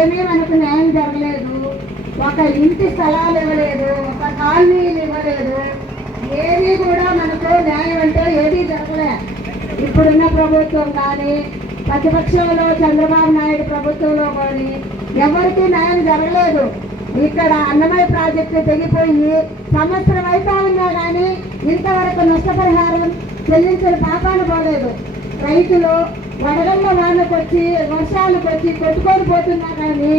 ఏమీ మనకు న్యాయం జరగలేదు. ఒక ఇంటి స్థలాలు ఇవ్వలేదు, ఒక కాలనీలు ఇవ్వలేదు, ఏది కూడా మనకు న్యాయం అంటే ఏదీ జరగలే. ఇప్పుడున్న ప్రభుత్వం కానీ ప్రతిపక్షంలో చంద్రబాబు నాయుడు ప్రభుత్వంలో కానీ ఎవరికి న్యాయం జరగలేదు. ఇక్కడ అన్నమయ్య ప్రాజెక్టు తెగిపోయి సంవత్సరం అవుతా ఉన్నా కానీ ఇంతవరకు నష్టపరిహారం చెల్లించిన పాపాలు పోలేదు. రైతులు వడగళ్ళ వానకు వచ్చి వర్షాలకు వచ్చి కొట్టుకొని పోతున్నా కానీ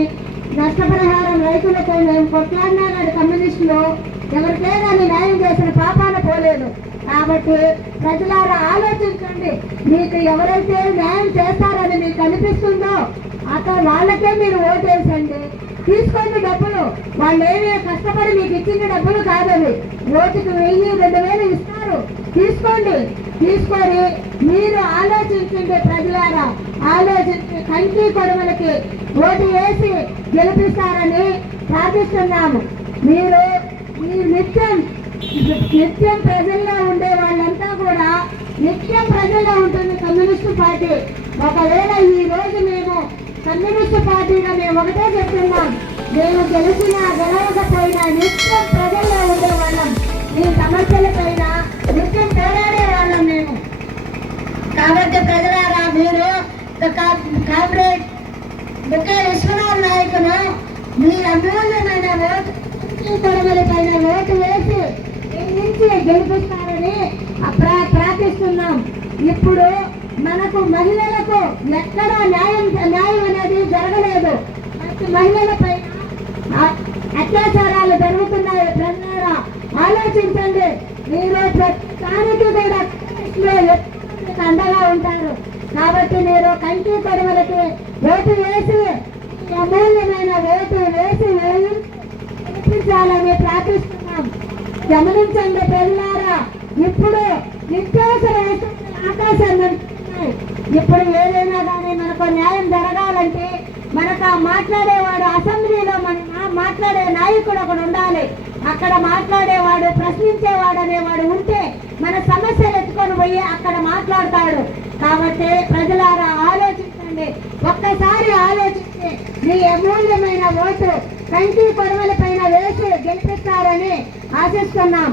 నష్టపరిహారం రైతులతో మేము కొట్లాడినా కానీ కమ్యూనిస్టులు ఎవరికే కానీ న్యాయం చేసిన పాపాన పోలేదు. కాబట్టి ప్రజలారా ఆలోచించండి. మీకు ఎవరైతే న్యాయం చేస్తారని మీకు అనిపిస్తుందో వాళ్ళకే మీరు ఓటేసండి. తీసుకోండి డబ్బులు. వాళ్ళు ఏమీ కష్టపడి మీకు ఇచ్చిన డబ్బులు కాదవి. ఓటుకు 1000-2000 ఇస్తారు. తీసుకోండి. తీసుకొని మీరు ఆలోచించండి. ప్రజలారా ఆలోచించి కంటి కొడుమలకి ఓటు వేసి గెలిపిస్తారని ప్రార్థిస్తున్నాము. మీరు నిత్యం ప్రజల్లో ఉండే వాళ్ళంతా కూడా నిత్యం ప్రజల్లో ఉంటుంది కమ్యూనిస్టు పార్టీ. ఒకవేళ ఈ రోజు మేము కమ్యూనిస్టు పార్టీగా మేము ఒకటే చెప్తున్నాం, మేము గెలవకపోయినా నిత్యం ప్రజల్లో ఉండే వాళ్ళం. ఈ సమస్యల పైన నిత్యం పోరాడే వాళ్ళం మేము. కాబట్టి ప్రజలారా మీరు కామ్రేడ్ బుక్కే విశ్వనాథ్ నాయకును మీ అమూల్యమైన ఓటు పైన ఓటు వేసి నుంచి గెలిపిస్తారని ప్రార్థిస్తున్నాం. ఇప్పుడు మనకు మహిళలకు ఎక్కడా న్యాయం అనేది జరగలేదు. మహిళల పైన అత్యాచారాలు జరుగుతున్నాయి. ప్రజలారా ఆలోచించండి. మీరు ప్రతిదానికి కూడా అండగా ఉంటారు. కాబట్టి మీరు కంటి కొడుమలకి ఓటు వేసి అమూల్యమైన ఓటు వేసి గెలిపించాలని ప్రార్థిస్తున్నాం. గమనించండి ప్రజలారా, ఇప్పుడు నిత్యావసర ఆకాశాన్ని ఇప్పుడు ఏదైనా కానీ మనకు న్యాయం జరగాలంటే మనకు మాట్లాడేవాడు అసెంబ్లీలో మాట్లాడే నాయకుడు ఒకడు ఉండాలి. అక్కడ మాట్లాడేవాడు ప్రశ్నించేవాడు అనేవాడు ఉంటే మన సమస్యలు ఎత్తుకొని పోయి అక్కడ మాట్లాడతాడు. కాబట్టి ప్రజలారా ఆలోచించండి. ఒక్కసారి ఆలోచిస్తే మీ అమూల్యమైన ఓటు కంటి కొడవల పైన వేసి గెలిపిస్తారని ఆశిస్తున్నాం.